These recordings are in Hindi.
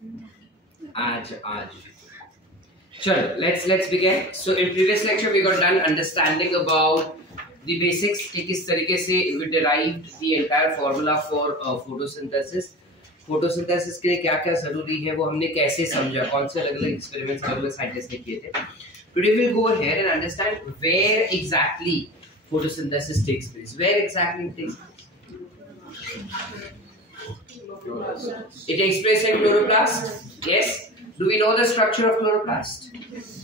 आज चलो let's begin. So in previous lecture we got done understanding about the basics कि किस तरीके से we derived the entire formula for photosynthesis. Photosynthesis के लिए क्या क्या जरूरी है वो हमने कैसे समझा, कौन से अलग अलग एक्सपेरिमेंट्स अलग अलग साइंटिस्ट ने किए थे. Today we'll go ahead and understand where exactly photosynthesis takes place. Where exactly it takes place? It takes place in chloroplast. Yes. Do we know the structure of chloroplast?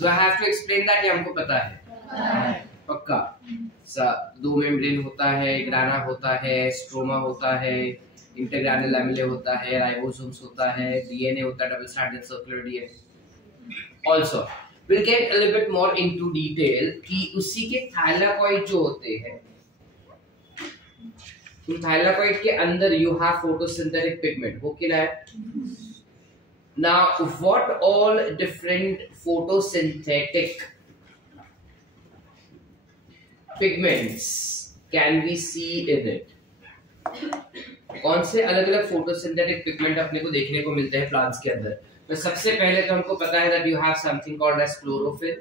Do I have to explain that? ये हमको पता है. पक्का. दो मेम्ब्रेन होता है, ग्राना होता है, स्ट्रोमा होता है, इंटरग्रानुलर लैमेले होता है, राइबोसोम्स होता है, डीएनए होता है, double stranded circular DNA. Also, we'll get a little bit more into detail कि उसी के थाइलाकॉइड जो होते हैं, उन थाइलाकॉइड के अंदर you have photosynthetic pigment. वो क्या है? Now, what all different photosynthetic pigments can we see in it? कौन से अलग अलग फोटोसिंथेटिक पिगमेंट अपने को देखने को मिलते हैं प्लांट्स के अंदर? तो सबसे पहले तो हमको पता है that you have something called as chlorophyll,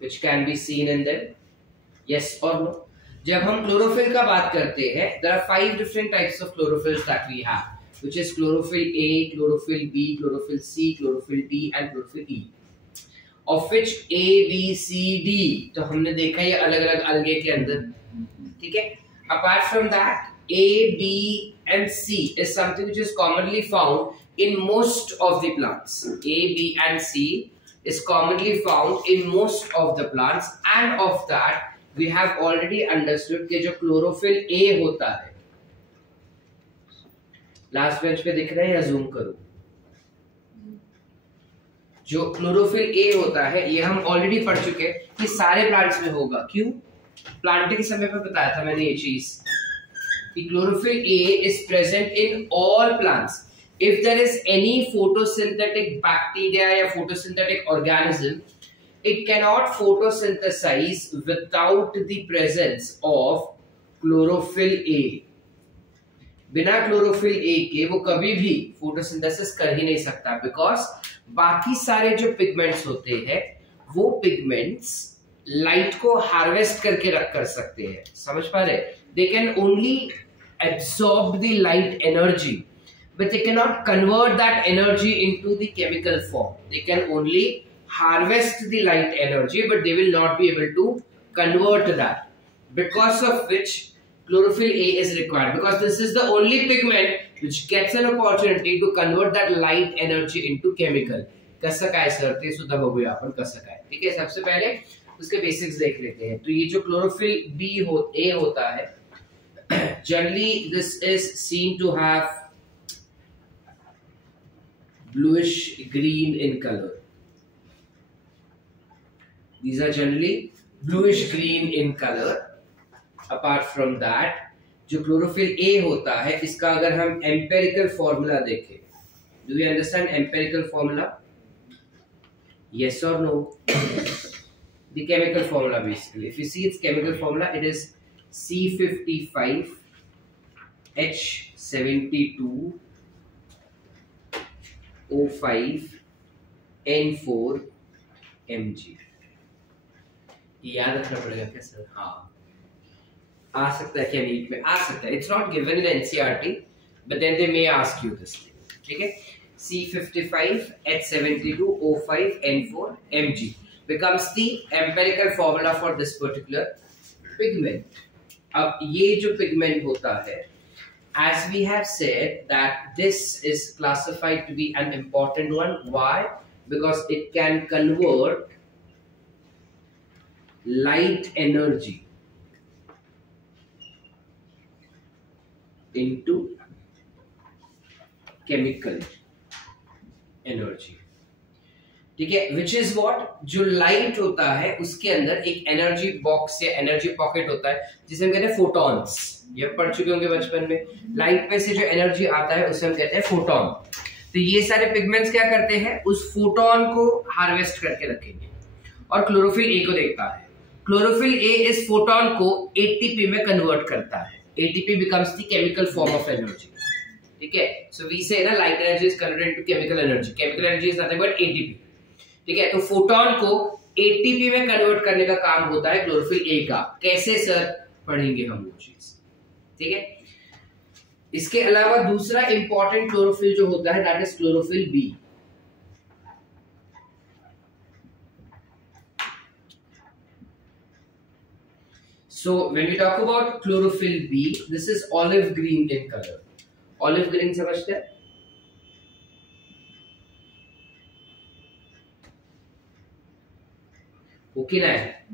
which can be seen in them. Yes or no? जब हम क्लोरोफिल का बात करते हैं, there are 5 different types of chlorophylls that we have, which is chlorophyll A, chlorophyll B, chlorophyll C, chlorophyll D, and chlorophyll E. Of which A, B, C, D तो हमने देखा ये अलग अलग अलगे के अंदर, ठीक है. Apart from that, A, B, and C is something which is commonly found in most of the plants. A, B, and C is commonly found in most of the plants, and of that we have already understood कि जो chlorophyll A होता है, लास्ट बेंच पे दिख रहा है या जूम करूं? जो क्लोरोफिल ए होता है ये हम ऑलरेडी पढ़ चुके हैं कि सारे प्लांट्स में होगा. क्यों? प्लांटिंग समय पे बताया था मैंने ये चीज कि chlorophyll A is present in all plants. If there is any photosynthetic bacteria या photosynthetic organism, it cannot photosynthesize without the presence of chlorophyll A. बिना क्लोरोफिल ए के वो कभी भी फोटोसिंथेसिस कर ही नहीं सकता, बिकॉज बाकी सारे जो पिगमेंट्स होते हैं वो पिगमेंट्स लाइट को हार्वेस्ट करके रख कर सकते हैं. समझ पा रहे? They can only absorb the light energy, but they can not convert that energy into the chemical form. They can only harvest the light energy, but they will not be able to convert that, because of which chlorophyll A is required, because this is the only pigment which gets an opportunity to convert that light energy into chemical. कसं काय सर ते सुद्धा बघूया आपण कसं काय. ठीक है, सबसे पहले उसके बेसिक्स देख लेते हैं. तो ये जो chlorophyll A होता है, generally this is seen to have bluish green in color. These are generally bluish green in color. Apart from that, जो chlorophyll A होता है, इसका अगर हम empirical formula देखें, do we understand empirical formula? Yes or no? The chemical formula basically. If you see its chemical formula, it is C55 H72 O5 N4 Mg. याद रखना पड़ेगा क्या सर? हाँ, आ सकता है क्या नीट में? आ सकता है. It's not given in NCERT, but then they may ask you this thing. ठीक है, C55 H72 O5 N4 Mg becomes the empirical formula for this particular pigment. अब ये जो pigment होता है, as we have said that this is classified to be an important one. Why? Because it can convert light energy into chemical energy. ठीक है, which is what? जो लाइट होता है उसके अंदर एक एनर्जी बॉक्स या एनर्जी पॉकेट होता है जिसे हम कहते हैं फोटॉन्स. ये पढ़ चुके होंगे बचपन में. लाइट में से जो एनर्जी आता है उसे हम कहते हैं फोटॉन. तो ये सारे पिगमेंट्स क्या करते हैं? उस फोटॉन को हार्वेस्ट करके रखेंगे और क्लोरोफिल ए को देखता है. क्लोरोफिल ए इस फोटॉन को एटीपी में कन्वर्ट करता है. ATP becomes the chemical form of energy. ठीक है, सो वी से ना light energy is converted into chemical energy, chemical energy is nothing but ATP, ठीक है। तो फोटोन को एटीपी में कन्वर्ट करने का काम होता है क्लोरोफिल ए का। कैसे सर, पढ़ेंगे हम वो चीज, ठीक है। इसके अलावा दूसरा इंपॉर्टेंट क्लोरोफिल जो होता है that is chlorophyll B. So when we talk about chlorophyll B, this is olive green in color. Olive green समझते हैं? ओके ना है?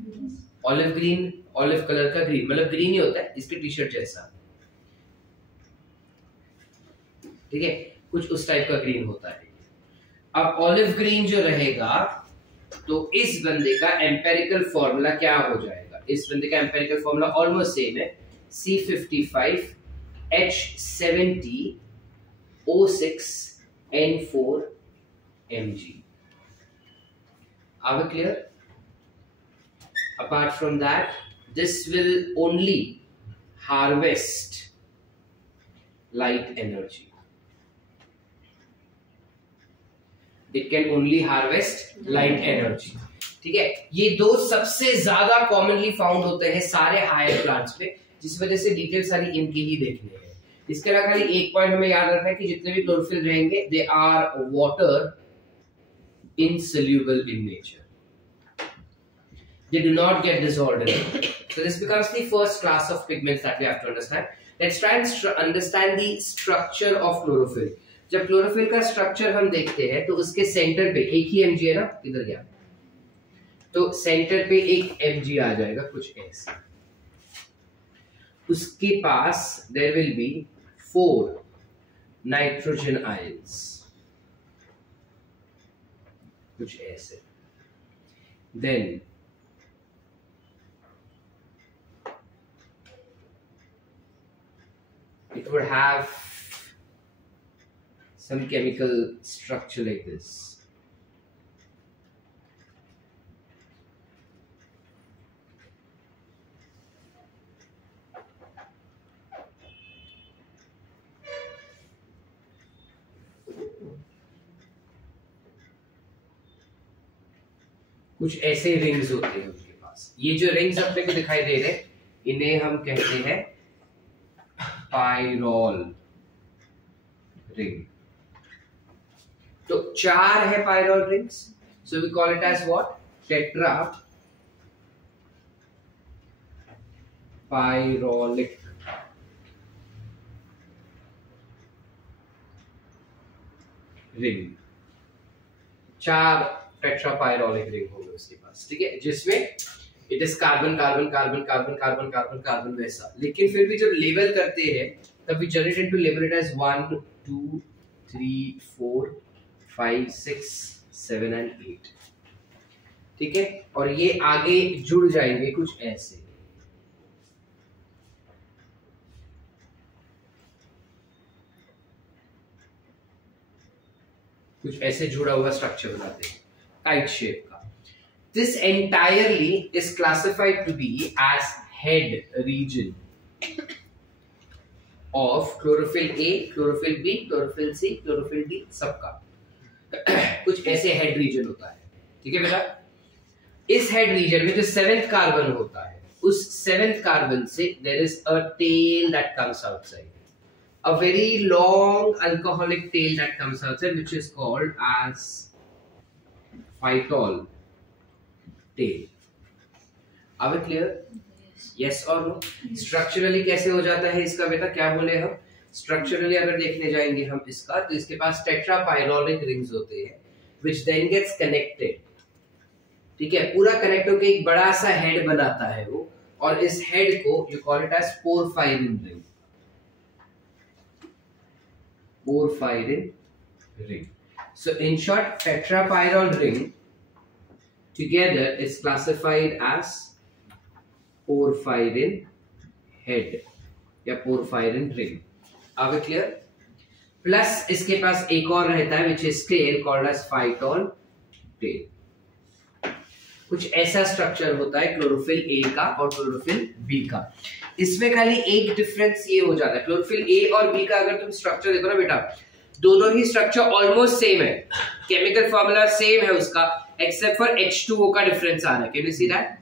ऑलिव ग्रीन, ऑलिव कलर का ग्रीन, मतलब ग्रीन ही होता है, इसके टी शर्ट जैसा, ठीक है, कुछ उस टाइप का ग्रीन होता है। अब ऑलिव ग्रीन जो रहेगा तो इस बंदे का एम्पेरिकल फॉर्मूला क्या हो जाएगा? इस बंदे का एम्पेरिकल फॉर्मूला ऑलमोस्ट सेम है, C55H70O6N4 Mg। Are we clear? Apart from that, this will only harvest light energy. It can only harvest light energy. ठीक है, ये दो सबसे ज्यादा कॉमनली फाउंड होते हैं सारे हायर प्लांट्स पे, जिस वजह से डिटेल सारी इनकी ही देखनी है। इसके अलावा खाली एक पॉइंट हमें याद रखना है कि जितने भी क्लोरोफिल रहेंगे they are water insoluble in nature. They do not get dissolved in water. So this becomes the first class of pigments that we have to understand. Let's try and understand the structure of chlorophyll. जब क्लोरोफिल का स्ट्रक्चर हम देखते हैं तो उसके सेंटर पे एक ही Mg है ना, किधर गया, तो सेंटर पे एक Mg आ जाएगा कुछ ऐसे। उसके पास there will be 4 nitrogen ions कुछ ऐसे। Then it would have some chemical structure like this. कुछ ऐसे रिंग्स होते हैं उनके पास। ये जो रिंग्स अपने को दिखाई दे रहे हैं इन्हें हम कहते हैं पायरोल रिंग। तो 4 है pyrrole rings, so we call it as what, tetra pyrrolic ring. 4 tetrapyrrolic ring होंगे उसके पास, ठीक है, जिसमें it is carbon carbon carbon carbon carbon carbon carbon वैसा। लेकिन फिर भी जब लेबल करते हैं तब we generate into label it as 1 2 3 4 5 6 7 and 8, ठीक है। और ये आगे जुड़ जाएंगे कुछ ऐसे। कुछ ऐसे जुड़ा हुआ स्ट्रक्चर बनाते हैं टाइट शेप का। This entirely is classified to be as head region of chlorophyll A, chlorophyll B, chlorophyll C, chlorophyll D सबका कुछ ऐसे हेड रीजन होता है, ठीक है बेटा। इस हेड रीजन में जो 7th कार्बन होता है उस 7th कार्बन से there is a tail that comes outside, a very long alcoholic tail that comes outside which is called as phytol tail. Are we clear? Yes or no? Structurally कैसे हो जाता है इसका बेटा, क्या बोले हम? Structurally अगर देखने जाएंगे हम इसका, तो इसके पास tetrapyrolic rings होते हैं which then gets connected, ठीक है, पूरा कनेक्ट होकर एक बड़ा सा हेड बनाता है वो, और इस हेड को you call it as porphyrin ring. Porphyrin ring. So in short, tetrapyrrole ring together is classified as porphyrin head या porphyrin ring. Are we clear? Plus इसके पास एक और रहता है which is tail called as phytol tail. कुछ ऐसा स्ट्रक्चर होता है क्लोरोफिल ए का और क्लोरोफिल बी का। इसमें खाली एक डिफरेंस ये हो जाता है, क्लोरोफिल ए और बी का अगर तुम स्ट्रक्चर देखो ना बेटा, दोनों ही स्ट्रक्चर ऑलमोस्ट सेम है, केमिकल फॉर्मूला सेम है उसका, एक्सेप्ट फॉर H2O का डिफरेंस आ रहा है। Can you see that?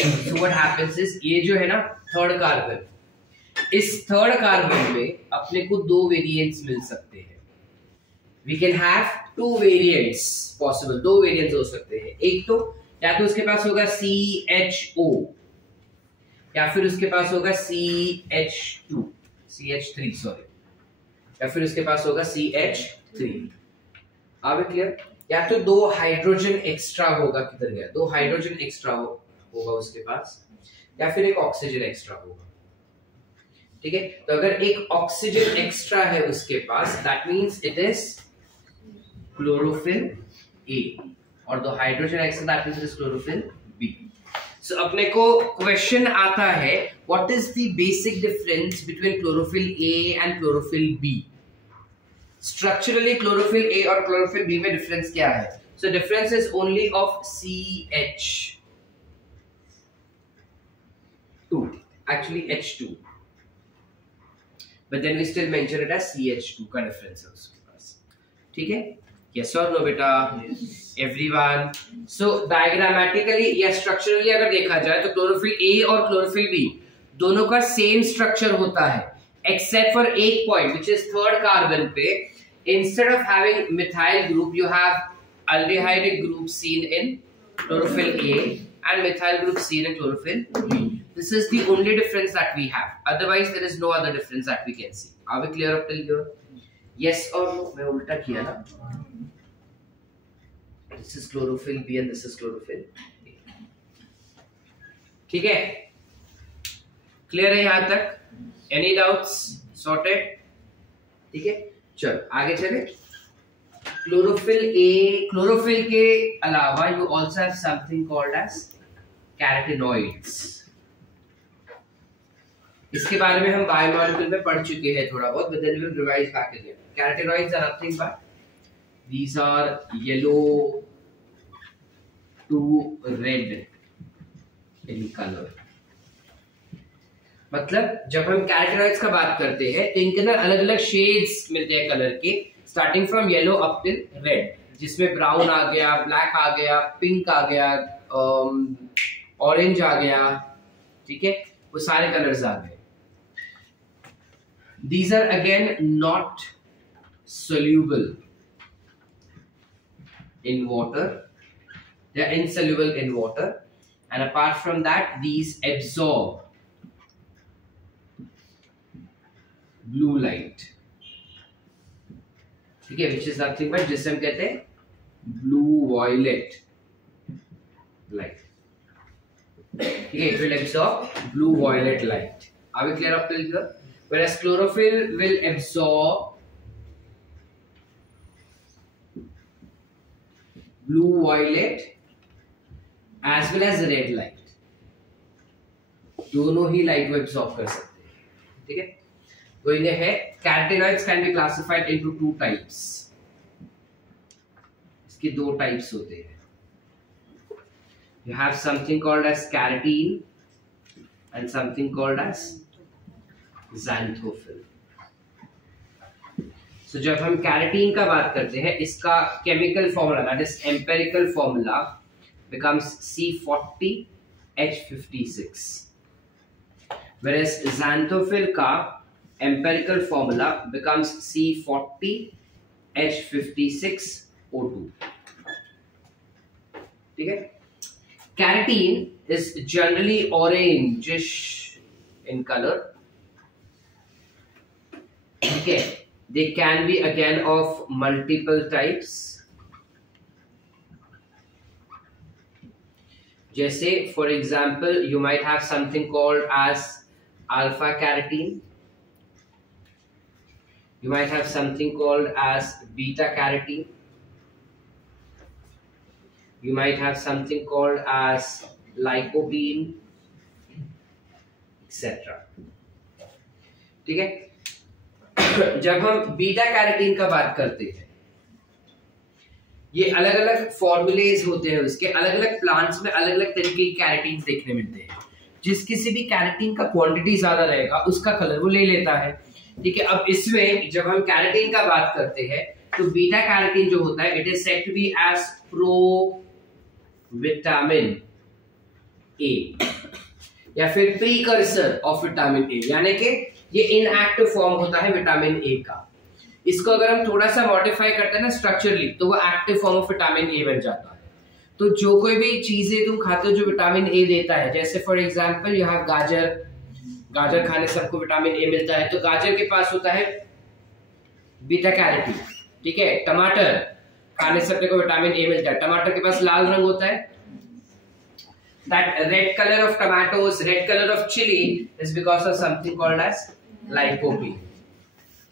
So what happens is, ये जो है ना थर्ड कार्बन, इस थर्ड कार्बन में अपने को दो वेरिएंट्स मिल सकते हैं। We can have two variants possible, दो वेरिएंट्स हो सकते हैं। एक तो या तो उसके पास होगा CHO या फिर उसके पास होगा CH3 सॉरी, या फिर उसके पास होगा CH3। आगे क्लियर? या तो दो हाइड्रोजन एक्स्ट्रा होगा, किधर गया, दो हाइड्रोजन एक्स्ट्रा होगा उसके पास, या फिर एक ऑक्सीजन एक्स्ट्रा होगा। ठीक है, तो अगर एक ऑक्सीजन एक्स्ट्रा है उसके पास, that means it is chlorophyll A, और दो hydrogen extra, that means it is chlorophyll B. So अपने को क्वेश्चन आता है, what is the basic difference between chlorophyll A and chlorophyll B? Structurally chlorophyll A और क्लोरोफिल बी में डिफरेंस क्या है? So difference is only of CH2, actually H2, but then we still mention it as CH2 का डिफरेंस है उसके पास। ठीक है, yes or no बेटा? everyone, so diagrammatically या structurally अगर देखा जाए तो क्लोरोफिल A और क्लोरोफिल B दोनों का सेम स्ट्रक्चर होता है, except for एक point which is third carbon पे, instead of having methyl group you have aldehyde group seen in chlorophyll A and methyl group seen in chlorophyll B. This is the only difference that we have. Otherwise, there is no other difference that we can see. Are we clear up till here? Yes or no? मैं उल्टा किया ना? This is chlorophyll B and this is chlorophyll A. ठीक है? Clear है यहाँ तक? Any doubts? Sorted? ठीक है? चलो आगे चले। क्लोरोफिल A, क्लोरोफिल के अलावा you also have something called as carotenoids. इसके बारे में हम बायोमॉलिक्यूल में पढ़ चुके हैं थोड़ा बहुत, but then we will revise back again. Carotenoids are nothing but these are yellow to red in color. मतलब जब हम कैरोटीनॉइड्स का बात करते हैं तो इनके अंदर अलग अलग शेड्स मिलते हैं कलर के, starting from yellow up till red, जिसमें ब्राउन आ गया, ब्लैक आ गया, पिंक आ गया, ऑरेंज आ गया। ठीक है, वो सारे कलर्स आ गए। These are again not soluble in water, they are insoluble in water, and apart from that these absorb blue light, ठीक है, which is nothing but जिसे हम कहते हैं blue violet light। ठीक है, it will absorb blue violet light. Are we clear up till here? Whereas chlorophyll will absorb blue violet as well as red light, दोनों ही लाइट को एब्सॉर्ब कर सकते हैं। ठीक है, तो इन्हें है carotenoids can be classified into two types. इसके दो टाइप्स होते हैं। You have something called as carotene and something called as xanthophyll. So जब हम कैरोटीन का बात करते हैं, इसका chemical formula, that is empirical formula, becomes C40H56, whereas xanthophyll का एम्पिरिकल फॉर्मूला becomes C40H56O2. ठीक है, carotene is generally orangish in color. Okay, they can be again of multiple types. जैसे for example you might have something called as alpha carotene, you might have something called as beta carotene, you might have something called as lycopene, etc. ठीक है, जब हम बीटा कैरोटीन का बात करते हैं, ये अलग अलग फॉर्मूलेज होते हैं उसके, अलग अलग प्लांट्स में अलग अलग तरीके की कैरेटीन देखने मिलते हैं। जिस किसी भी कैरेटीन का क्वांटिटी ज्यादा रहेगा उसका कलर वो ले लेता है। ठीक है, अब इसमें जब हम कैरेटीन का बात करते हैं तो बीटा कैरेटीन जो होता है it is said to be as pro vitamin A या फिर प्रीकर्सर ऑफ विटामिन ए, यानी कि ये इनएक्टिव फॉर्म होता है विटामिन ए का। इसको अगर हम थोड़ा सा मॉडिफाई करते हैं ना स्ट्रक्चरली तो वो active form of vitamin A बन जाता है। तो जो कोई भी चीजें तुम खाते हो जो विटामिन ए देता है, जैसे फॉर एग्जांपल यू हैव गाजर, गाजर खाने से आपको विटामिन ए मिलता है, तो गाजर के पास होता है बीटा कैरोटीन। ठीक है, टमाटर खाने से अपने को विटामिन ए मिलता है, टमाटर के पास लाल रंग होता है। That red color of tomatoes, red color of chili is because of something called as lycopene.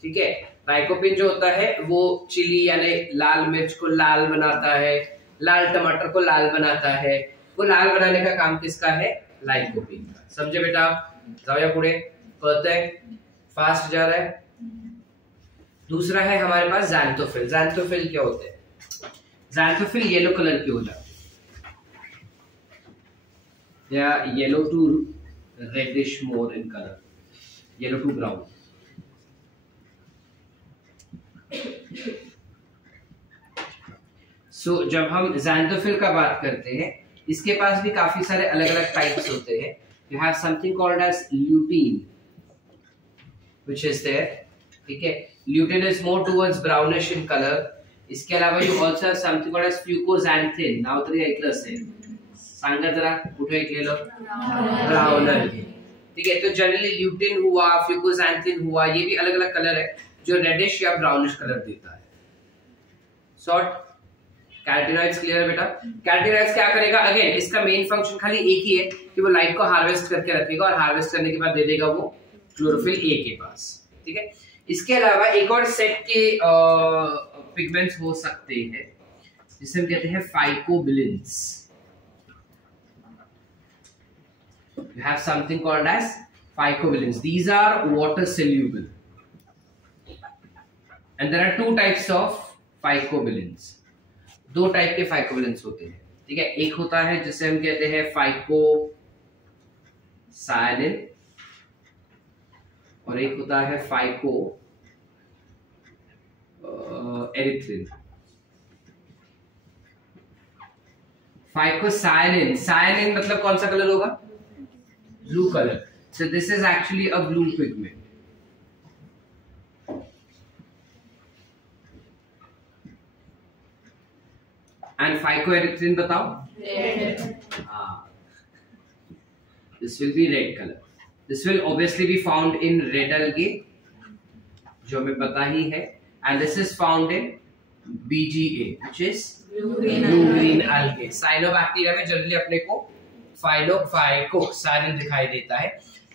ठीक है, लाइकोपिन जो होता है वो चिली यानी लाल मिर्च को लाल बनाता है, लाल टमाटर को लाल बनाता है। वो लाल बनाने का काम किसका है? लाइकोपिन का। समझे बेटा? जाओ पूरे पढ़ते हैं, फास्ट जा रहा है। दूसरा है हमारे पास ज़ैंथोफिल। ज़ैंथोफिल क्या होते हैं? ज़ैंथोफिल येलो कलर के हो जाते हैं या yellow to reddish more in colour, yellow to brown. So जब हम ज़ैंथोफिल का बात करते हैं इसके पास भी काफी सारे अलग अलग टाइप्स होते हैं। You have something called as lutein which is there. ठीक है, lutein is more towards brownish in colour. इसके अलावा you also have something called as fucoxanthin. नाव तरी ऐकलं असेल, सांगा जरा कुठे ऐकलेलं? ब्राउनर। ठीक है, तो जनरली ल्यूटीन हुआ, फ्यूकोज़ैंथिन हुआ, ये भी अलग अलग कलर है जो रेडिश या ब्राउनिश कलर देता है। शॉर्ट कैरोटीनॉइड्स क्लियर है बेटा? कैरोटीनॉइड्स क्या करेगा? अगेन इसका मेन फंक्शन खाली एक ही है कि वो लाइट को हार्वेस्ट करके रखेगा और हार्वेस्ट करने के बाद दे देगा वो क्लोरोफिल ए के पास। ठीक है, इसके अलावा एक और सेट के पिगमेंट्स हो सकते हैं जिसे हम कहते हैं phycobilins. You have something called as phycobilins. These are water soluble, and there are two types of phycobilins. दो टाइप के phycobilins होते हैं। ठीक है, एक होता है जिसे हम कहते हैं phycocyanin और एक होता है phycoerythrin। phycocyanin, cyanin मतलब कौन सा कलर होगा? Blue color. So this is actually a blue pigment. And phycoerythrin बताओ? Red. This will be red color. This will obviously be found in red algae, जो हमें पता ही है, and this is found in BGA, which is blue green algae. Cyanobacteria में जनरली अपने को फाइकोक्सायनिन दिखाई देता है,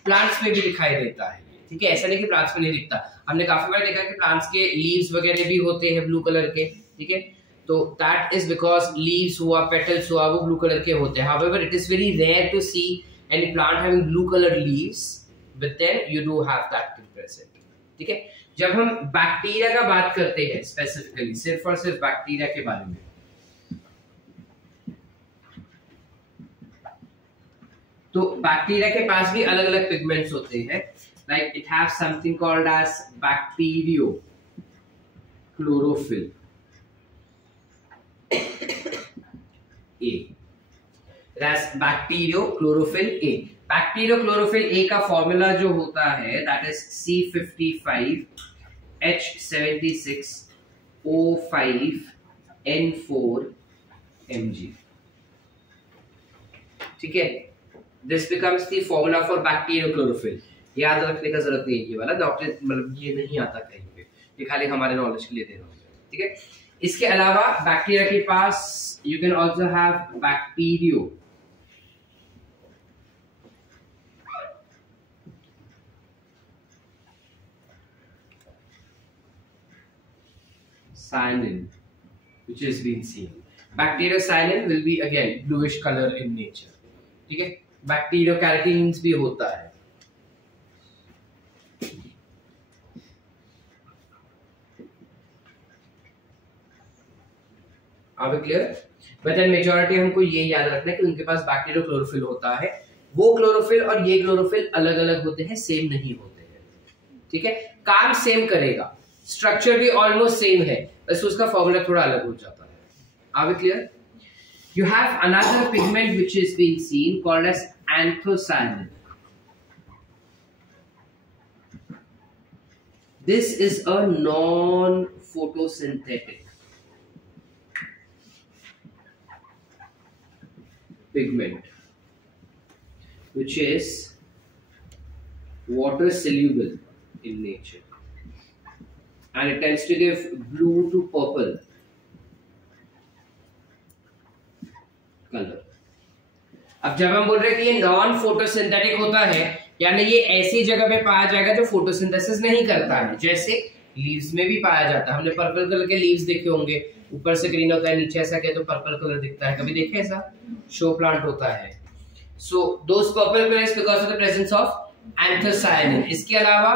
प्लांट्स में भी दिखाई देता है। ठीक है, ऐसा नहीं कि प्लांट्स में नहीं दिखता। हमने काफी बार देखा कि प्लांट्स के लीव्स वगैरह भी होते हैं ब्लू कलर के। ठीक है, तो दैट इज बिकॉज लीव्स हुआ, पेटल्स हुआ, वो ब्लू कलर के होते हैं। However it is very rare to see any plant having blue colour leaves, but then you do have that thing present. ठीक है, जब हम बैक्टीरिया का बात करते हैं स्पेसिफिकली सिर्फ और सिर्फ बैक्टीरिया के बारे में, तो बैक्टीरिया के पास भी अलग अलग पिगमेंट्स होते हैं। Like it have something called as bacteriochlorophyll a. Bacteriochlorophyll a, bacteriochlorophyll a का फॉर्मूला जो होता है दैट इज C55H76O5N4Mg। ठीक है, This becomes the formula for bacteriochlorophyll. याद रखने का जरूरत नहीं है, ये वाला डॉक्टर मतलब ये नहीं आता कहीं पे, ये खाली हमारे नॉलेज के लिए दे रहा हूँ। ठीक है, इसके अलावा बैक्टीरिया के पास you can also have bacterio cyanin, which has been seen. Bacteriocyanin will be again bluish color in nature. ठीक है, बैक्टीरियोकैरोटीन्स भी होता है। Are we clear? But then majority हमको ये याद रखना है कि उनके पास बैक्टीरियो क्लोरोफिल होता है, वो क्लोरोफिल और ये क्लोरोफिल अलग अलग होते हैं, सेम नहीं होते हैं, ठीक है? काम सेम करेगा, स्ट्रक्चर भी ऑलमोस्ट सेम है, बस उसका फॉर्मूला थोड़ा अलग हो जाता है। Are we clear? You have another pigment which is being seen called as anthocyanin. This is a non-photosynthetic pigment which is water soluble in nature and it tends to give blue to purple colour. अब जब हम बोल रहे हैं कि ये नॉन फोटोसिंथेटिक होता है, यानी ये ऐसी जगह पे पाया जाएगा जो फोटोसिंथेसिस नहीं करता है, जैसे लीव्स में भी पाया जाता है। हमने पर्पल कलर के लीव्स देखे होंगे, ऊपर से ग्रीन होता है, नीचे ऐसा क्या तो पर्पल कलर दिखता है, कभी देखे ऐसा? शो प्लांट होता है। So those purple colours because of the presence of anthocyanin. इसके अलावा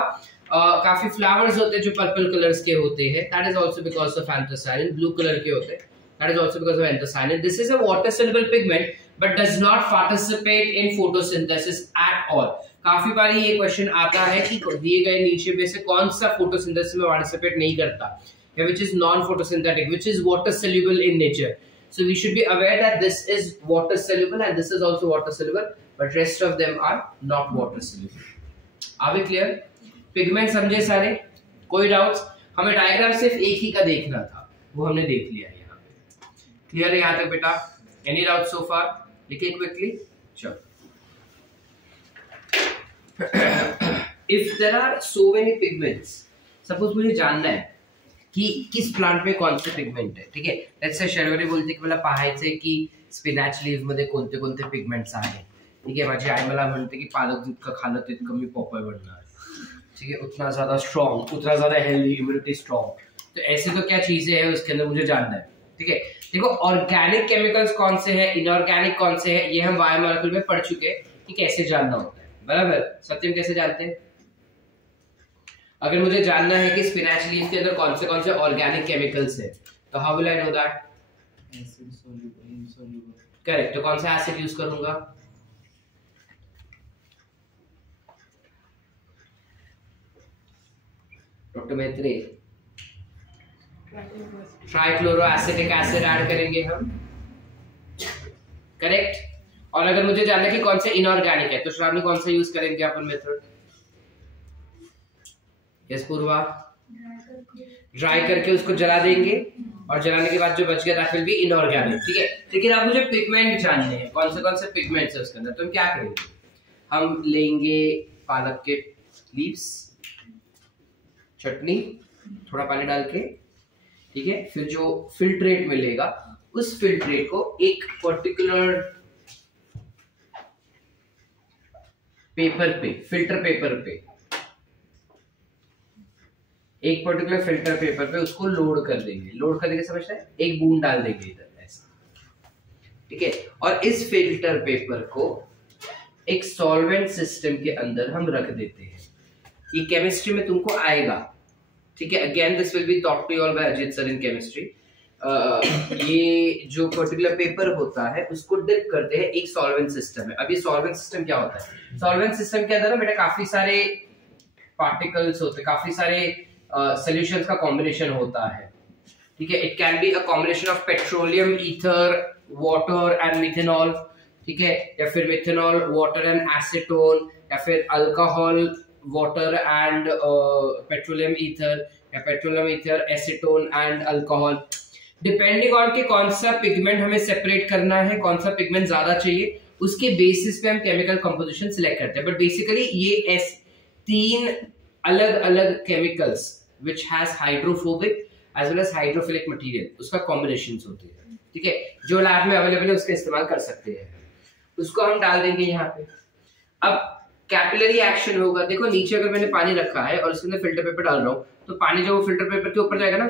काफी फ्लावर्स होते हैं जो पर्पल कलर्स के होते हैं, that is also because of anthocyanin. Blue colour के होते हैं, that is also because of anthocyanin. This is a water soluble pigment but does not participate in photosynthesis at all. काफी बारी ये क्वेश्चन आता है कि दिए गए नीचे में से कौन सा फोटोसिंथेसिस में पार्टिसिपेट नहीं करता, या which is non photosynthetic, which is water soluble in nature. So we should be aware that this is water soluble and this is also water soluble, but rest of them are not water soluble. Are we clear? Pigment समझे सारे? कोई डाउट्स? हमें डायग्राम सिर्फ एक ही का देखना था, वो हमने देख लिया है। क्लियर है यहाँ तक बेटा? Any doubt so far? लिखिए क्विकली। चलो, if there are so many pigments, suppose मुझे जानना है कि किस प्लांट में कौन से पिगमेंट है, ठीक है? लेट्स से शर्वरी बोलते की मला पाहायचे की स्पिनॅच लीव्ह मध्ये कोणते कोणते पिगमेंट्स आहेत, ठीक है? माझी आई मला म्हणते की पालक जितकं खाल्लं तितकं मी पॉपय बनणार, ठीक है? उतना ज्यादा स्ट्रॉन्ग, उतना ज्यादा हेल्दी, इम्यूनिटी स्ट्रॉन्ग। तो ऐसे तो क्या चीजें हैं उसके अंदर मुझे जानना है, ठीक है? देखो, ऑर्गेनिक केमिकल्स कौन से हैं, इनऑर्गेनिक कौन से हैं, ये हम बायोमोलिक्यूल में पढ़ चुके हैं कि कैसे जानना होता है, बराबर? सत्यम कैसे जानते हैं? अगर मुझे जानना है कि स्पिनच लीफ के अंदर कौन से ऑर्गेनिक केमिकल्स है, तो how will I know that? Acid soluble, insoluble. Correct. तो कौन सा एसिड यूज करूंगा? डॉक्टर मैत्री, ट्राइक्लोरोएसिटिक एसिड ऐड करेंगे हम, करेक्ट। और अगर मुझे जानना है कि कौन से इनऑर्गेनिक है, तो श्रावणी कौन सा यूज करेंगे अपन मेथड? यस पूर्वा, ड्राई करके उसको जला देंगे और जलाने के बाद जो बच गया दैट विल बी इनऑर्गेनिक, ठीक है। लेकिन आप मुझे पिगमेंट जानने हैं, कौन से पिगमेंट्स है उसके अंदर, तो हम क्या करेंगे? हम लेंगे पालक के लीव्स, चटनी, थोड़ा पानी डाल के, ठीक है। फिर जो फिल्ट्रेट मिलेगा उस फिल्ट्रेट को एक पर्टिकुलर पेपर पे, फिल्टर पेपर पे, एक पर्टिकुलर फिल्टर पेपर पे उसको लोड कर देंगे। लोड करने के समझते हैं, एक बूंद डाल देंगे इधर ऐसा, ठीक है। और इस फिल्टर पेपर को एक सॉल्वेंट सिस्टम के अंदर हम रख देते हैं। ये केमिस्ट्री में तुमको आएगा, ठीक है। Again this will be taught to you all by Ajit sir in chemistry. ये जो पर्टिकुलर पेपर होता है उसको डिप करते हैं एक सॉल्वेंट सिस्टम में। अब ये सॉल्वेंट सिस्टम क्या होता है? सॉल्वेंट सिस्टम के अंदर ना बेटा काफी सारे पार्टिकल्स होते हैं, काफी सारे सॉल्यूशंस का कॉम्बिनेशन होता है, ठीक है। It can be a combination of petroleum, ether, water and methanol, ठीक है, या फिर मिथेनॉल, वाटर एंड एसीटोन, या फिर alcohol, water and petroleum ether, या petroleum ether, acetone and alcohol. Depending on के कौन सा पिगमेंट हमें सेपरेट करना है, कौन सा पिगमेंट ज्यादा चाहिए, उसके बेसिस पे हम केमिकल कंपोजिशन सिलेक्ट करते हैं। बट बेसिकली ये तीन अलग अलग chemicals which has hydrophobic as well as hydrophilic material, उसका कॉम्बिनेशंस होते हैं, ठीक है। जो लैब में अवेलेबल है उसका इस्तेमाल कर सकते हैं। उसको हम डाल देंगे यहाँ पे। अब कैपिलरी एक्शन होगा। देखो नीचे अगर मैंने पानी रखा है और उसके अंदर फिल्टर पेपर डाल रहा हूँ, तो पानी जब वो फिल्टर पेपर के ऊपर जाएगा ना,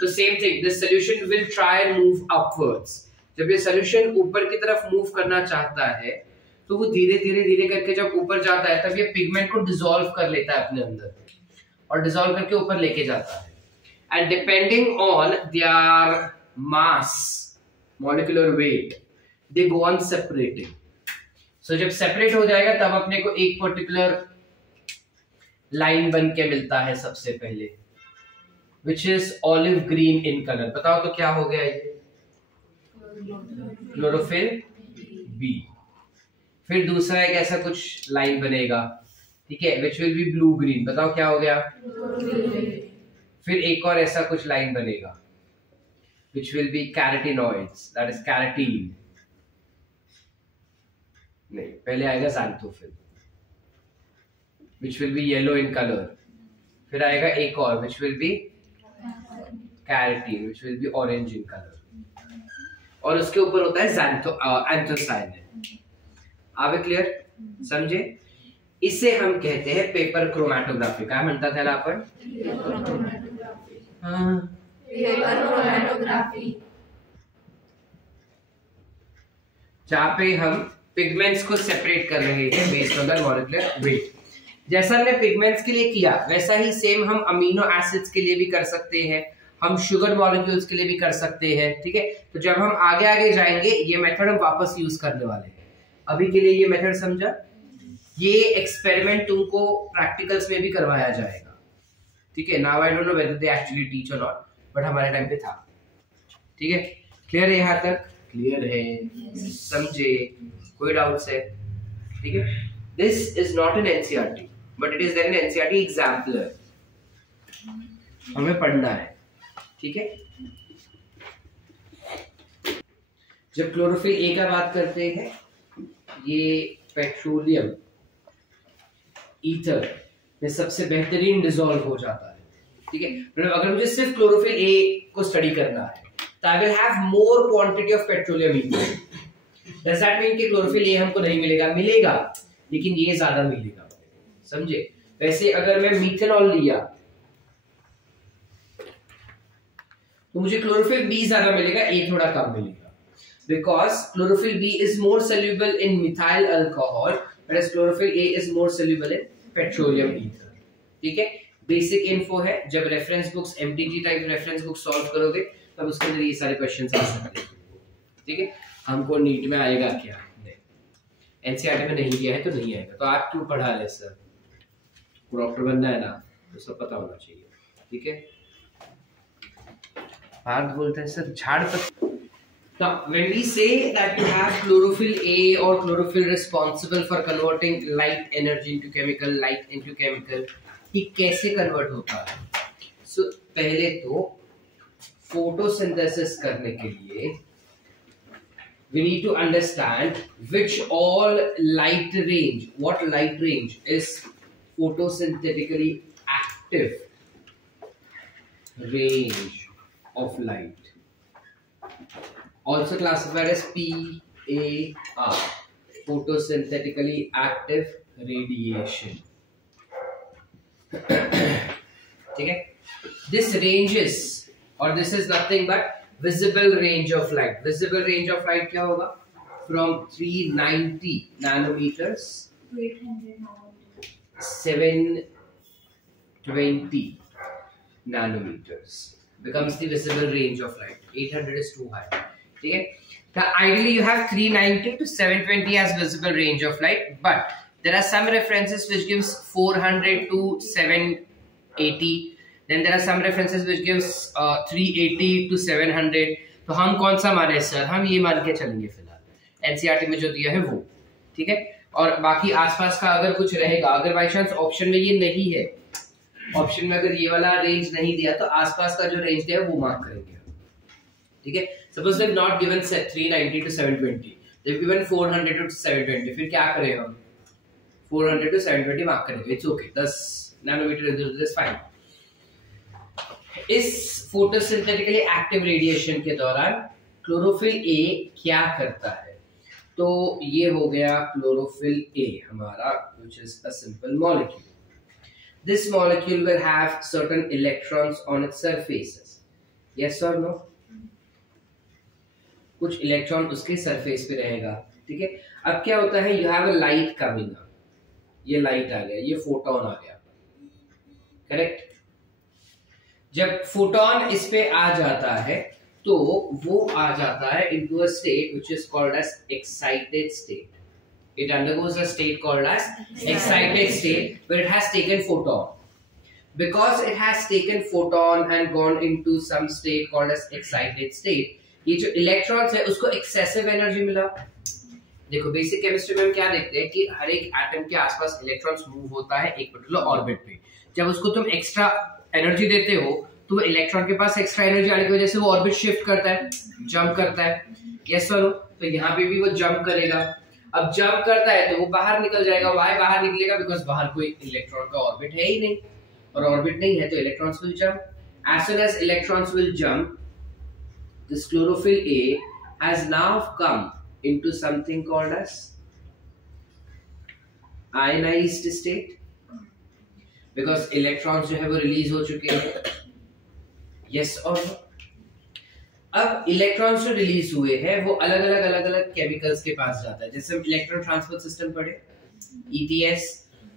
तो same thing, this solution will try and move upwards. जब ये सॉल्यूशन ऊपर की तरफ मूव करना चाहता है तो वो धीरे धीरे धीरे करके जब ऊपर जाता है तब ये पिगमेंट को डिसॉल्व कर लेता है अपने अंदर और डिसॉल्व करके ऊपर लेके जाता है। And depending on their mass, molecular weight, they go on separating. So जब separate हो जाएगा तब अपने को एक particular line बन के मिलता है सबसे पहले, which is olive green in color. बताओ तो क्या हो गया ये? Chlorophyll B. फिर दूसरा एक ऐसा कुछ लाइन बनेगा, ठीक है, which will be blue green. बताओ क्या हो गया? फिर एक और ऐसा कुछ लाइन बनेगा, which will be carotenoids, that is carotene. नहीं, पहले आएगा xanthophyll, which will be yellow in color. फिर आएगा एक और, which will be carotene, which will be orange in color. और उसके ऊपर होता है एंथोसायनिन. आवे क्लियर? समझे? इसे हम कहते हैं पेपर क्रोमैटोग्राफी. काय म्हणता त्याला आपण? Paper chromatography. जहाँ पे हम पिगमेंट्स को सेपरेट कर रहे हैं based on the molecular weight. जैसा हमने पिगमेंट्स के लिए किया वैसा ही सेम हम अमीनो एसिड्स के लिए भी कर सकते हैं, हम शुगर मॉलिक्यूल्स के लिए भी कर सकते हैं. ठीक है, तो जब हम आगे आगे जाएंगे ये मेथड हम वापस यूज करने वाले हैं. अभी के लिए ये मेथड समझा. ये एक्सपेरिमेंट तुमको प्रैक्टिकल्स में भी करवाया जाएगा. ठीक है, now I don't know whether they actually teach और नॉट, बट हमारे टाइम पे था. ठीक है, क्लियर है? यहाँ तक क्लियर है? समझे? कोई डाउट्स है? ठीक है, this is not an NCERT but it is there in NCERT exemplar. हमें पढ़ना है. ठीक है, जब क्लोरोफिल ए का बात करते हैं ये पेट्रोलियम ईथर में सबसे बेहतरीन डिसॉल्व हो जाता है. ठीक है, मतलब अगर मुझे सिर्फ क्लोरोफिल ए को स्टडी करना है तो I will have more quantity of petroleum ether. Does that mean कि क्लोरोफिल ए हमको नहीं मिलेगा? मिलेगा, लेकिन ये ज्यादा मिलेगा. समझे? वैसे अगर मैं मीथेनॉल लिया तो मुझे क्लोरोफिल बी ज्यादा मिलेगा, ए थोड़ा कम मिलेगा. Because chlorophyll B is more soluble in methyl alcohol, whereas chlorophyll A is more soluble in petroleum ether. ठीक है, बेसिक इन्फो है. जब reference books MTG type reference book solve करोगे तब उसके अंदर ये सारे क्वेश्चंस आ सकते हैं. ठीक है, हमको नीट में आएगा क्या? एनसीईआरटी में नहीं दिया है तो नहीं आएगा. तो आप क्यों पढ़ा ले सर? डॉक्टर बनना है ना, तो सब पता होना चाहिए. ठीक है, बात बोलते हैं सर झाड़ पत्ती. Now, when we say that you have chlorophyll A or chlorophyll responsible for converting light energy into chemical, light into chemical, ये कैसे convert होता है? So, पहले तो photosynthesis करने के लिए we need to understand which all light range, what light range is photosynthetically active range of light. Also classified as PAR, photosynthetically active radiation. ठीक है, this ranges or this is nothing but visible range of light. Visible range of light क्या होगा? From 390 nanometers 720 nanometers becomes the visible range of light. 800 is too high. ठीक है, now ideally you have 390 to 720 as visible range of light, but there are some references which gives 400 to 780. Then there are some references which gives 380 to 700. तो हम कौन सा माने सर? हम ये मान के चलेंगे फिलहाल एनसीईआरटी में जो दिया है वो. ठीक है, और बाकी आसपास का अगर कुछ रहेगा, अगर बाई चांस ऑप्शन में ये नहीं है, ऑप्शन में अगर ये वाला रेंज नहीं दिया तो आसपास का जो रेंज दिया है वो मार्क करेंगे. ठीक है, suppose they have not given 390 to 720, they have given 400 to 720. फिर क्या करें हम? 400 टू 720 मार्क करेंगे. It's okay, 10 nanometre is fine. इस फोटोसिंथेटिकली एक्टिव रेडिएशन के दौरान क्लोरोफिल ए क्या करता है? तो ये हो गया क्लोरोफिल ए हमारा, which is a simple molecule. This molecule will have certain electrons on its surfaces. Yes or no? कुछ इलेक्ट्रॉन उसके सरफेस पे रहेगा. ठीक है, अब क्या होता है? You have a light coming. ये लाइट आ गया, ये फोटोन आ गया. करेक्ट. जब फोटोन इस पे आ जाता है तो वो आ जाता है into a state which is called as excited state. It undergoes a state called as excited state where it has taken photon. Because it has taken photon and gone into some state called as excited state, ये जो इलेक्ट्रॉन्स है उसको एक्सेसिव एनर्जी मिला। देखो बेसिक केमिस्ट्री में हम क्या देखते हैं कि हर एक एटम के आसपास इलेक्ट्रॉन्स मूव होता है एक पर्टिकुलर ऑर्बिट पे। जब उसको तुम एक्स्ट्रा एनर्जी देते हो तो इलेक्ट्रॉन के पास एक्स्ट्रा एनर्जी आने की वजह से वो ऑर्बिट शिफ्ट करता है, जंप करता है। यस और नो? तो यहाँ पे भी वो जंप करेगा। अब जंप करता है तो वो बाहर निकल जाएगा। वाई बाहर निकलेगा? बिकॉज बाहर कोई इलेक्ट्रॉन का ऑर्बिट है ही नहीं, और ऑर्बिट नहीं है तो electrons will jump. As soon as electrons will jump, this chlorophyll A has now come into something called as ionized state, because electrons जो है वो रिलीज हो चुके हैं। यस और नो? अब इलेक्ट्रॉन्स जो रिलीज हुए हैं वो अलग अलग केमिकल्स के पास जाता है। जैसे हम इलेक्ट्रॉन ट्रांसपोर्ट सिस्टम पढ़े, ETS,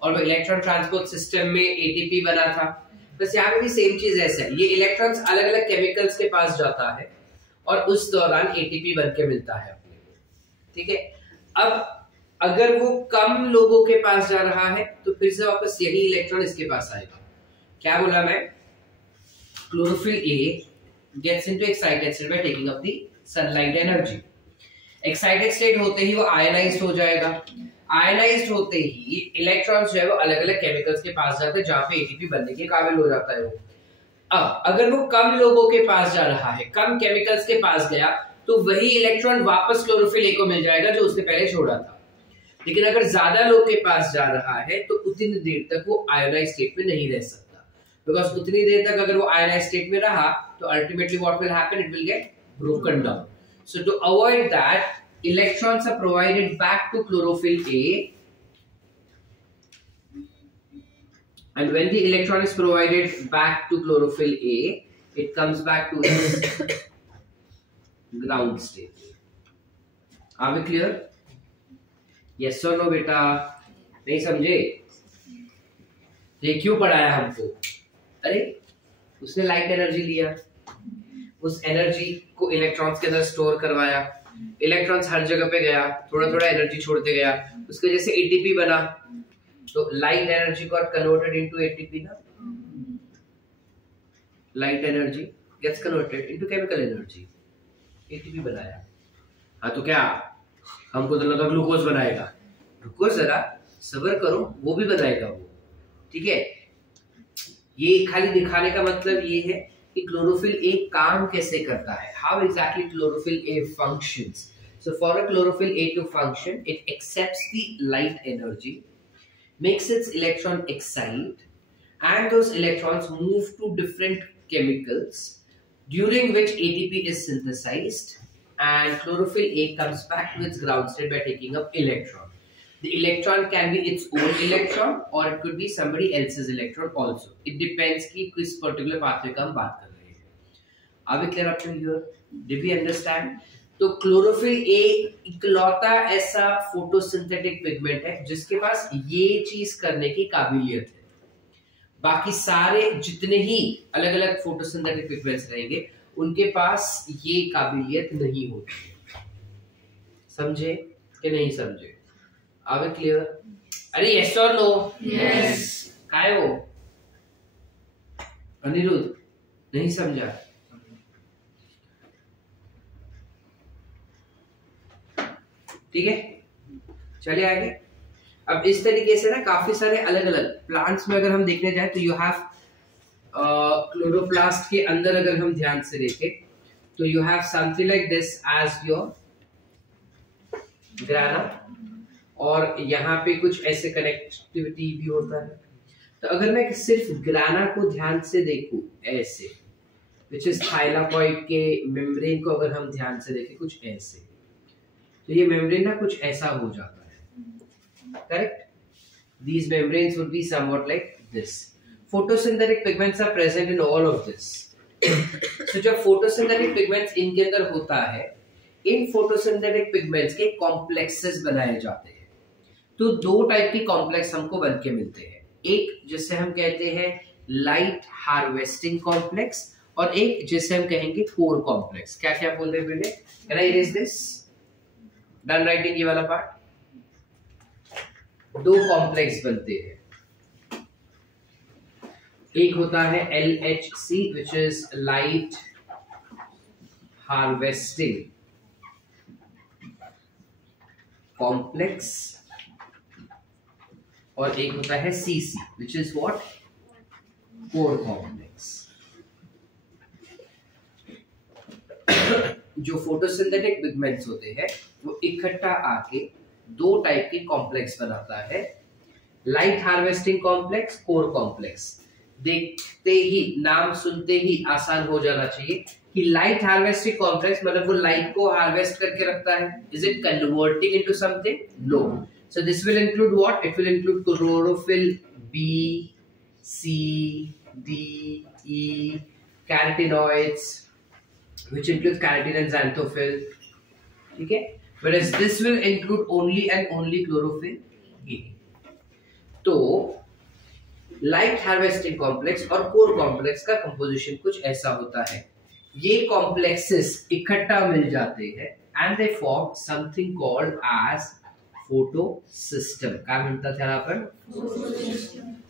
और वो इलेक्ट्रॉन ट्रांसपोर्ट सिस्टम में ATP बना था। बस यहाँ पे भी सेम चीज ऐसा है, ये इलेक्ट्रॉन्स अलग अलग केमिकल्स के पास जाता है और उस दौरान ATP बन के मिलता है अपने को। ठीक है, अब अगर वो कम लोगों के पास जा रहा है तो फिर से वापस यही इलेक्ट्रॉन इसके पास आएगा। क्या बोला मैं? Chlorophyll A gets into excited state by taking up the sunlight energy. Excited state होते ही वो आयनाइज्ड हो जाएगा। आयनाइज्ड होते ही इलेक्ट्रॉन्स जो है वो अलग अलग केमिकल्स के पास जाते हैं जहां पे ATP बनने के काबिल हो जाता है वो। अब अगर वो कम लोगों के पास जा रहा है, कम केमिकल्स के पास गया, तो वही इलेक्ट्रॉन वापस क्लोरोफिल A को मिल जाएगा जो उसने पहले छोड़ा था। लेकिन अगर ज्यादा लोग के पास जा रहा है तो उतनी देर तक वो आयोनाइज्ड स्टेट में नहीं रह सकता, बिकॉज उतनी देर तक अगर वो आयोनाइज्ड स्टेट में रहा तो ultimately what will happen, it will get broken down. So to avoid that, electrons are provided back to chlorophyll A, and when the electron is provided back to chlorophyll A, it comes back to its ground state. Are we clear? Yes or no बेटा? नहीं समझे? ये क्यों पढ़ाया हमको? अरे उसने लाइट एनर्जी लिया, उस एनर्जी को इलेक्ट्रॉन्स के अंदर स्टोर करवाया, इलेक्ट्रॉन्स हर जगह पे गया, थोड़ा थोड़ा एनर्जी छोड़ते गया, उसके जैसे ATP बना, तो light energy got converted into ATP ना, light energy gets converted into chemical energy, ATP बनाया। हाँ तो क्या हमको तो लगा ग्लूकोज बनाएगा, रुको जरा सब्र करो, वो भी बनाएगा वो। ठीक है, ये खाली दिखाने का मतलब ये है कि क्लोरोफिल A काम कैसे करता है, how exactly chlorophyll A functions. So for a chlorophyll A to function, it accepts the light energy, makes its electron excite, and those electrons move to different chemicals, during which ATP is synthesized, and chlorophyll A comes back to its ground state by taking up electron. The electron can be its own electron or it could be somebody else's electron also. It depends कि किस particular pathway का हम बात कर रहे हैं। Are we clear up to here? Did we understand? तो क्लोरोफिल A इकलौता ऐसा फोटोसिंथेटिक पिगमेंट है जिसके पास ये चीज करने की काबिलियत है। बाकी सारे जितने ही अलग अलग फोटोसिंथेटिक पिगमेंट्स रहेंगे उनके पास ये काबिलियत नहीं होती। समझे कि नहीं समझे? Are we clear? अरे yes or no? Yes. काय हो अनिरुद्ध, नहीं समझा? ठीक है, चलिए आगे। अब इस तरीके से ना काफी सारे अलग अलग प्लांट्स में अगर हम देखने जाए तो यू हैव क्लोरोप्लास्ट के अंदर अगर हम ध्यान से देखें तो you have something like this as your grana, और यहाँ पे कुछ ऐसे कनेक्टिविटी भी होता है। तो अगर मैं सिर्फ ग्राना को ध्यान से देखूं ऐसे, विच इज थाइलाकॉइड के मेम्ब्रेन को अगर हम ध्यान से देखें कुछ ऐसे, तो ये मेम्ब्रेन ना कुछ ऐसा हो जाता है, correct? These membranes would be somewhat like this. Photosynthetic pigments are present in all of this. So जब photosynthetic pigments इनके अंदर होता है, इन photosynthetic pigments के कॉम्प्लेक्सेस बनाए जाते हैं। तो दो टाइप के कॉम्प्लेक्स हमको बन के मिलते हैं, एक जिसे हम कहते हैं लाइट हार्वेस्टिंग कॉम्प्लेक्स और एक जिसे हम कहेंगे कोर कॉम्प्लेक्स। क्या क्या बोल रहे हैं? Can I erase this? Done writing ये वाला पार्ट। दो कॉम्प्लेक्स बनते हैं, एक होता है LHC which is light harvesting complex, और एक होता है CC which is what? Core complex. जो फोटोसिंथेटिक पिगमेंट्स होते हैं वो इकट्ठा आके दो टाइप के कॉम्प्लेक्स बनाता है, light harvesting complex, core complex. देखते ही, नाम सुनते ही आसान हो जाना चाहिए कि लाइट हार्वेस्टिंग कॉम्प्लेक्स मतलब वो लाइट को हार्वेस्ट करके रखता है। Is it converting into something? No. So this will include what? It will include chlorophyll B, C, D, E, carotenoids which includes keratin and xanthophyll, ठीक है? Whereas this will include only and only chlorophyll A. तो लाइट हार्वेस्टिंग कॉम्प्लेक्स और कोर कॉम्प्लेक्स का कंपोजिशन कुछ ऐसा होता है। ये कॉम्प्लेक्सेस इकट्ठा मिल जाते हैं and they form something called as photosystem. काय म्हणतात ह्याला आपण?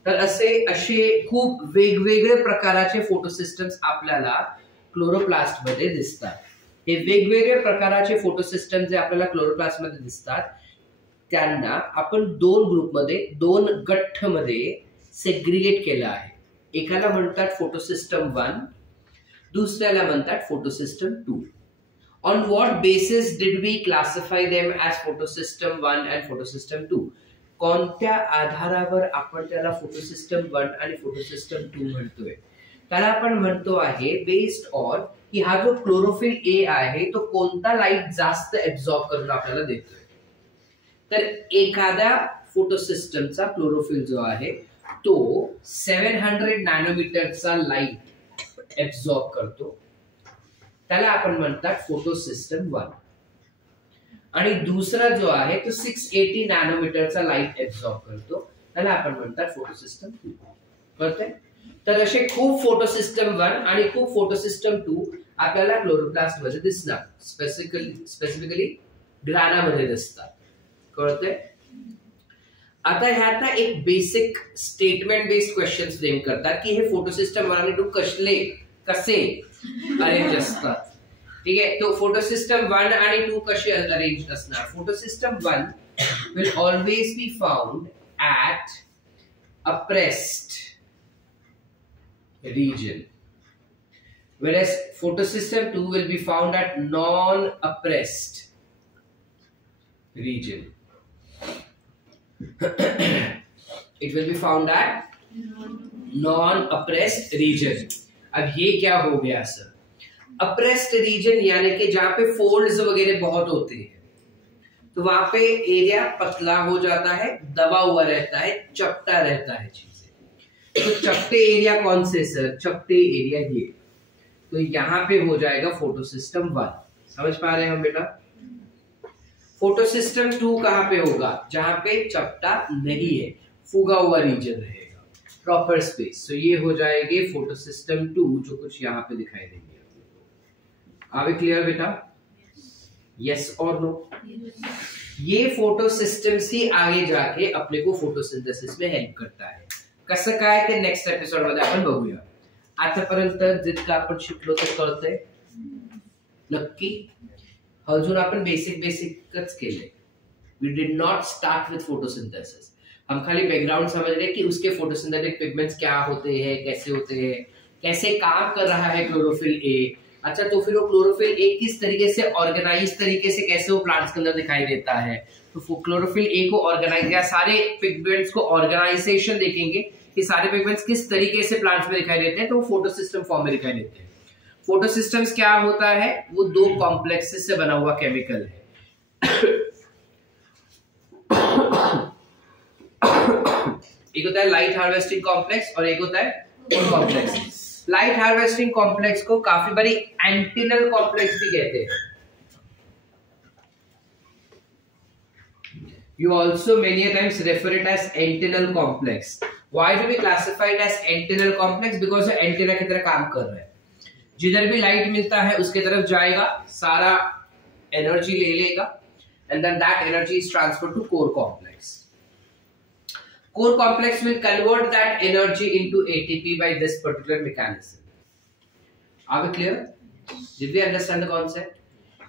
तर असे खूप वेगवेगळे प्रकारचे फोटोसिस्टम्स आपल्याला क्लोरोप्लास्ट मध्ये दिसतात। हे वेगवेगळे प्रकारचे फोटोसिस्टम जे आपल्याला क्लोरोप्लास्ट मध्ये दिसतात त्यांना आपण दोन ग्रुपमध्ये, दोन गठ्ठमध्ये सेग्रीगेट केलं आहे। एकाला म्हणतात फोटोसिस्टम 1, दुसऱ्याला म्हणतात photosystem 2। On what basis did we classify them as photosystem 1 and photosystem 2? कोणत्या आधारावर आपण त्याला फोटोसिस्टम 1 आणि फोटोसिस्टम 2 म्हणतोय? त्याला आपण म्हणतो आहे बेस्ड ऑन की हा जो क्लोरोफिल ए आहे तो कोणता लाईट जास्त एब्सॉर्ब करून आपल्याला देतोय। तर एखाद्या फोटोसिस्टमचा क्लोरोफिल जो आहे तो 700 नॅनोमीटरचा लाईट एब्सॉर्ब करतो, त्याला आपण म्हणतात फोटोसिस्टम 1। आणि दुसरा जो आहे तो 680 नॅनोमीटरचा लाईट एब्सॉर्ब करतो, त्याला आपण म्हणतात फोटोसिस्टम 2। कळतंय? तर असे खूप फोटोसिस्टम 1 आणि खूप फोटोसिस्टम 2 आपल्याला क्लोरोप्लास्ट मध्ये दिसणार, स्पेसिफिकली ग्रानामध्ये दिसतात। कळतंय? आता ह्यात एक basic statement based questions frame करतात की हे फोटोसिस्टम 1 आणि 2 कसे अरेंज असतात। ठीक आहे? तो फोटोसिस्टम 1 आणि 2 कसे अरेंज असणार? Photosystem 1 will always be found at apprised region, whereas photosystem 2 will be found at non-oppressed region. It will be found at non-oppressed region. अब ये क्या हो गया सर? अप्रेस्ड रीजन यानी कि जहां पे फोल्ड्स वगैरह बहुत होते हैं, तो वहां पे एरिया पतला हो जाता है, दबा हुआ रहता है, चपटा रहता है चीजें। तो चपटे एरिया कौन से सर? चपटे एरिया ये, तो यहां पे हो जाएगा फोटोसिस्टम 1। समझ पा रहे हैं हम बेटा? फोटोसिस्टम 2 कहां पे होगा? जहां पे चपटा नहीं है, फूगा हुआ रीजन रहेगा, प्रॉपर स्पेस। तो ये हो जाएगी फोटोसिस्टम 2 जो कुछ यहां पे दिखाई देंगे। आर वी क्लियर बेटा? यस और नो? ये फोटोसिस्टम्स ही आगे जाके अपने को फोटोसिंथेसिस में हेल्प करता है। कसं काय ते नेक्स्ट एपिसोड मध्ये आपण बघूया। आतापर्यंत जितकं आपण शिकलो ते कळतंय नक्की? अजून आपण बेसिकच केले। We did not start with photosynthesis, हम खाली बैकग्राउंड समझ रहे कि उसके फोटोसिंथेटिक पिगमेंट्स क्या होते हैं, कैसे काम कर रहा है क्लोरोफिल ए। अच्छा, तो फिर वो क्लोरोफिल ए किस तरीके से ऑर्गेनाइज तरीके से कैसे वो प्लांट्स के अंदर दिखाई देता है। तो क्लोरोफिल ए को ऑर्गेनाइज या सारे पिगमेंट्स को ऑर्गेनाइजेशन देखेंगे कि सारे पिगमेंट्स किस तरीके से प्लांट्स में दिखाई देते हैं, तो वो फोटोसिस्टम फॉर्म में दिखाई देते हैं। फोटोसिस्टम्स क्या होता है? वो दो कॉम्प्लेक्सेस से बना हुआ केमिकल है। एक होता है लाइट हार्वेस्टिंग कॉम्प्लेक्स और एक होता है core complex. Light harvesting complex को काफी बारी एंटिनल कॉम्प्लेक्स भी कहते हैं। You also many times refer it as antenal complex. Why do we classify it as antenal complex? Because antenna की तरह काम कर रहा है। जिधर भी लाइट मिलता है उसके तरफ जाएगा, सारा एनर्जी ले लेगा, and then that energy is transferred to core complex. Core complex will convert that energy into ATP by this particular mechanism. Are we clear? Did we understand the concept?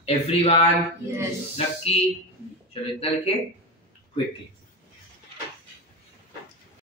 Everyone? Yes. Lucky? चलो इतना लिखे quickly.